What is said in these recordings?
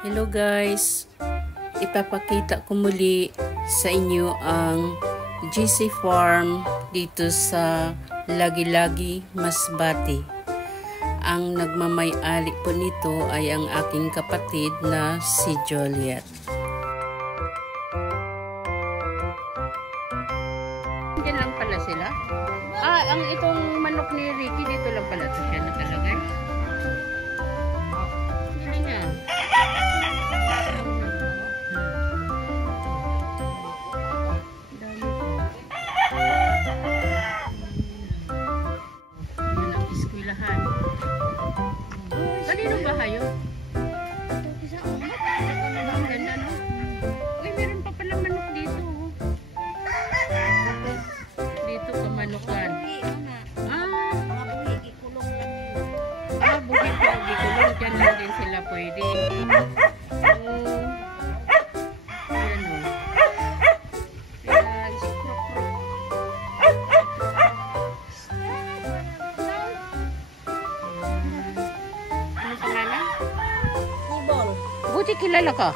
Hello guys, ipapakita ko muli sa inyo ang GC Farm dito sa Lagi-Lagi, Masbate. Ang nagmamay-ari po nito ay ang aking kapatid na si Juliet. Diyan lang pala sila. Ang itong manok ni Ricky dito lang pala ito siya nakalagay. Kaninong bahay yun? Ang ganda, no? Uy, meron pa pala manok dito. Dito ka manukan. Buhit pa, gikulong. Diyan lang din sila pwede. Ayan, o. Ayan, si Krok-Krok. Buti kilala ka.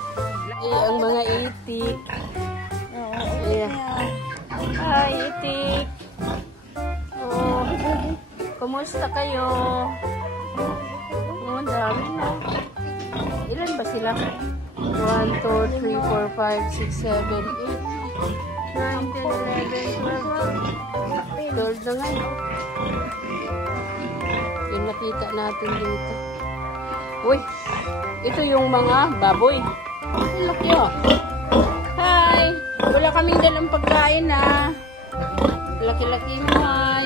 Ang mga itik. Ayan. Hi, itik. Oh, kumusta kayo? Oh, dami na. Ilan ba sila? 1, 2, 3, 4, 5, 6, 7, 8, 9, 10, 11, 12. 12 na nga. Yung nakita natin dito. Uy! Ito yung mga baboy. Ang laki, oh. Hi! Wala kaming dalang pagkain, ha. Laki-laki mo, hi.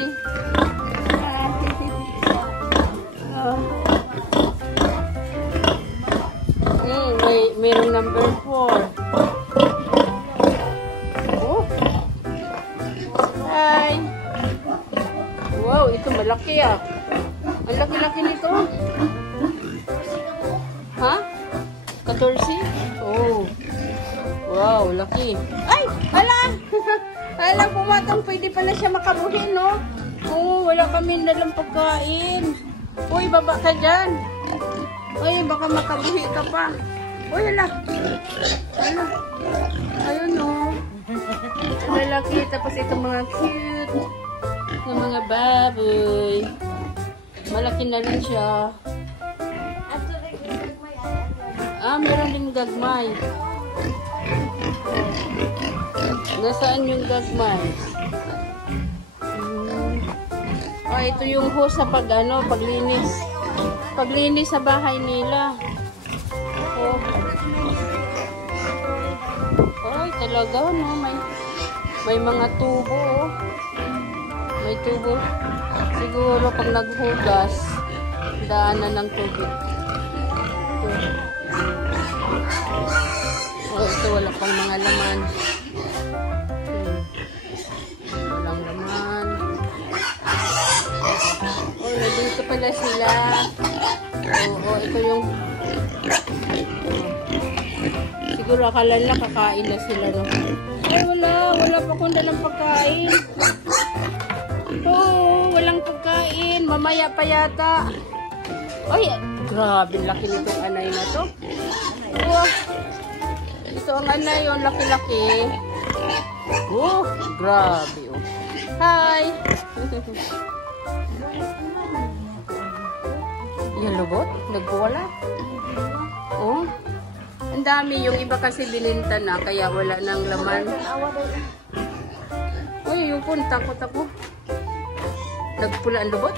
Mayroong number 4. Oh. Hi! Wow, ito malaki, ah. Ang laki-laki nito. Ha? 14? Oh. Wow, laki. Ay! Hala! Hala, pumatang. Pwede pala siya makabuhin, no? Oh, wala kami nalang pagkain. Uy, baba ka dyan. Uy, baka makabuhi ka pa. Uy, hala. Hala. Ayun, no? Lalaki. Tapos itong mga cute na mga baboy. Malaki na rin siya. Meron din gagmay. Nasaan yung gagmay? Ito yung hose sa paglinis. Paglinis sa bahay nila. Ay, talaga, no? May mga tubo, oh. May tubo. Siguro pag naghugas, daanan ng tubig. Ito wala pang mga laman. Walang laman. Nandito pala sila. Ito yung siguro akala nila kakain na sila, no? Ay, wala pa kung dalang pagkain. Walang pagkain. Mamaya pa yata. Ay, grabe laki nitong anay na to. Ito ang anay, yung laki-laki. Oh, grabe, oh. Hi! Yan, lubot? Nagbuwala? Oh, ang dami. Yung iba kasi bininta na, kaya wala nang laman. Uy, yung pun, takot ako. Nagpula ang lubot?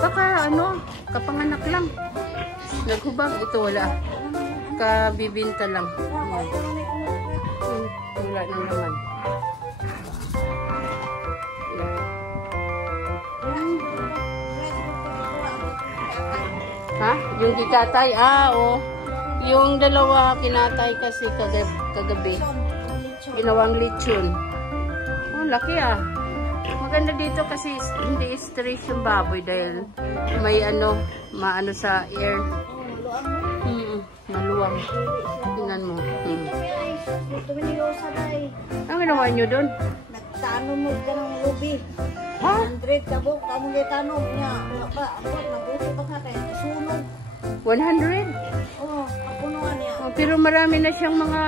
Baka, kapanganak lang. Naghubag, ito wala. Kabibinta lang. Wala nang naman. Ha? Yung kikatay? Oh. Yung dalawa kinatay kasi kagabi. Ginawang lechon. Oh, laki, ah. Maganda dito kasi hindi stress yung baboy dahil may maano sa air. Maluwang. Tingnan mo. Ang ginawa nyo doon? Nagtanong mo ka ng ruby. 100 ka po. Kamu nga tanong niya. Nabuti pa ka kaya sunog. 100? Oo. Ako naman niya. pero marami na siyang mga,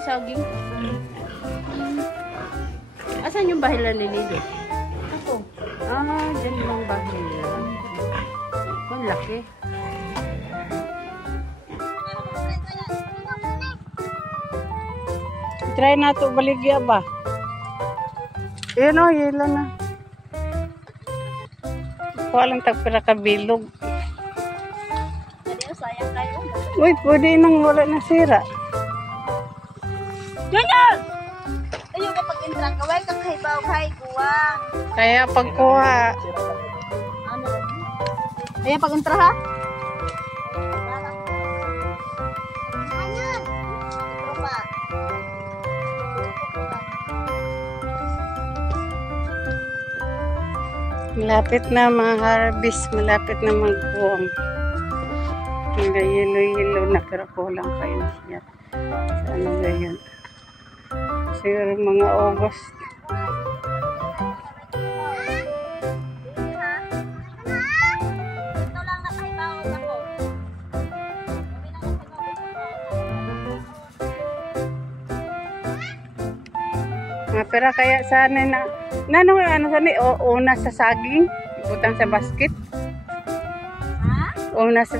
saging. Asan yung bahilan ni Lido? Ako. Dyan yung bahilan. Ang laki. Try na ito baligya ba? Yun o, yelo na. Walang tagpira ka bilog. Sayang kayo. Uy, pwede nang wala na sira. Ganyan! Ayun kapag intrang kaway kang kaibaw kay kuwang. Kaya pagkuha. Ayun pag intra ha? Ayun. Tropa. Malapit na mga harvest. Malapit na magbuwang. Hanggang yelo-yelo na pero kulang pa yun siya. Ano ba yun? Siguro mga August. Ito lang nakahibaw ako. Mga pera kaya sana na ano sana una sa saging, ibutang sa basket. Ha? Una sa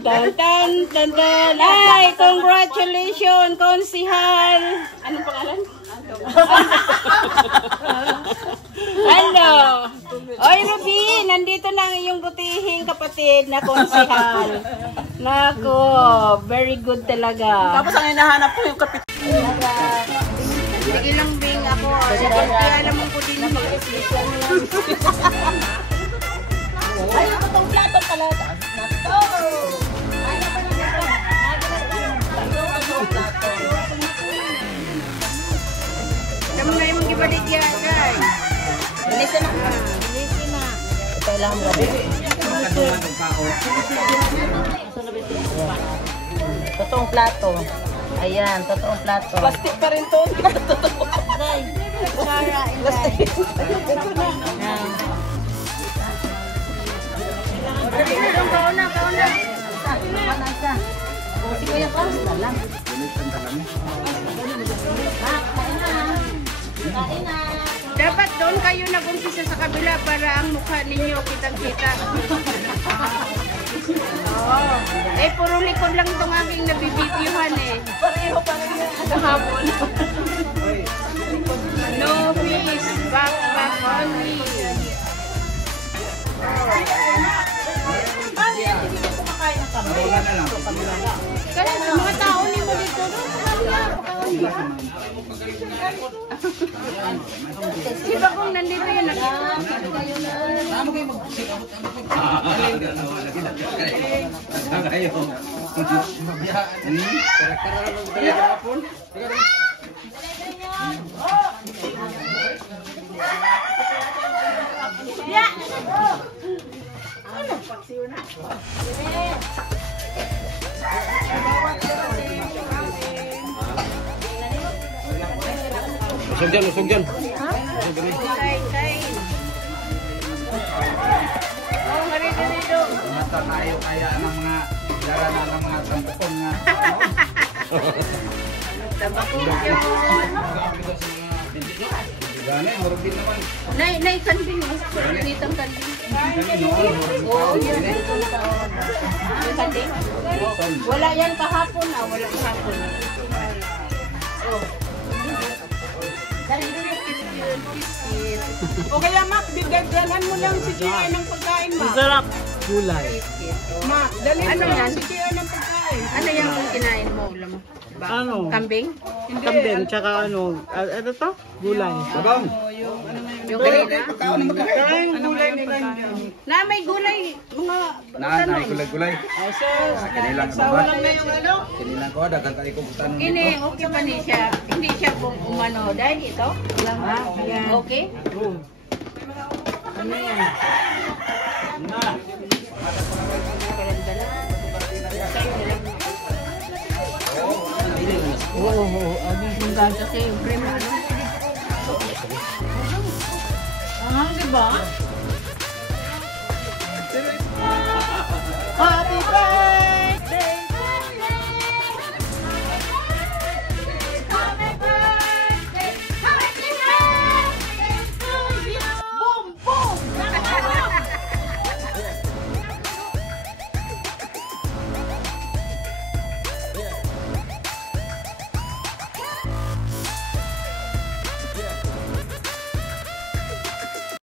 tan tan tan tan. Ay, congratulations, Konsihal. Anong pangalan? Hello. Oy, Ruby, nandito na ang iyong butihing kapatid na Konsihal. Nako, very good talaga. Tapos ang hinahanap ko yung kapit. Sige lang, Bing, ako. Kaya alam mo ko din mag-explain lang. Ay, itong plato pala. Kamu na yung ibalik yan, guys. Listen na. Listen na. Ito lang mo. Totoong plato. Ayan, totoong plato. Plastic pa rin to. Day, Sarah, Inday. Kauna. Si Kuya Carlos, dalang. Kain na. Dapat doon kayo nag-umpisa sa kabila para ang mukha ninyo kitang-kita. Oo. Puro likod lang itong aking nabibidyohan eh. Pareho pa rin yan. Kahapon. No fish, back only. Kaya sa mga tao ni mo dito, si Bagong nandito yun. Usog dyan. Kain. Oh, marito dito. Mata tayo kaya ng mga daranan ng mga trampon nga. Tabakong yun. Gano'n, marubin naman. Nay, kanding. Dito kanding. Oo, yan. Yung kanding? Wala yan kahapon ah. Wala kahapon. Oh. O kaya Mac, bigyan mo lang si Gia ng pagkain, Mac. Sarap. Gulay. Mac, dalhin Ano mo yan? lang si Gia ng pagkain. Ano yung kinain mo? Ulam mo? Kambing? Hindi, Kambing, tsaka ano to? Gulay. Sabang. yung ano na yun. Yung kanina. Pagkaon na magkain. Maraming gulay nila. Na may gulay, mga Na gulay-gulay. Kinilang Sawa lang na yung ano. Kinilang ko, dagang kayo kung tanong Ini, dito. okay pa ni siya. Hindi siya umano. Dahil ito? Okay? Ano yan? Oo, yung ganda sa yung cream, ano? Di ba?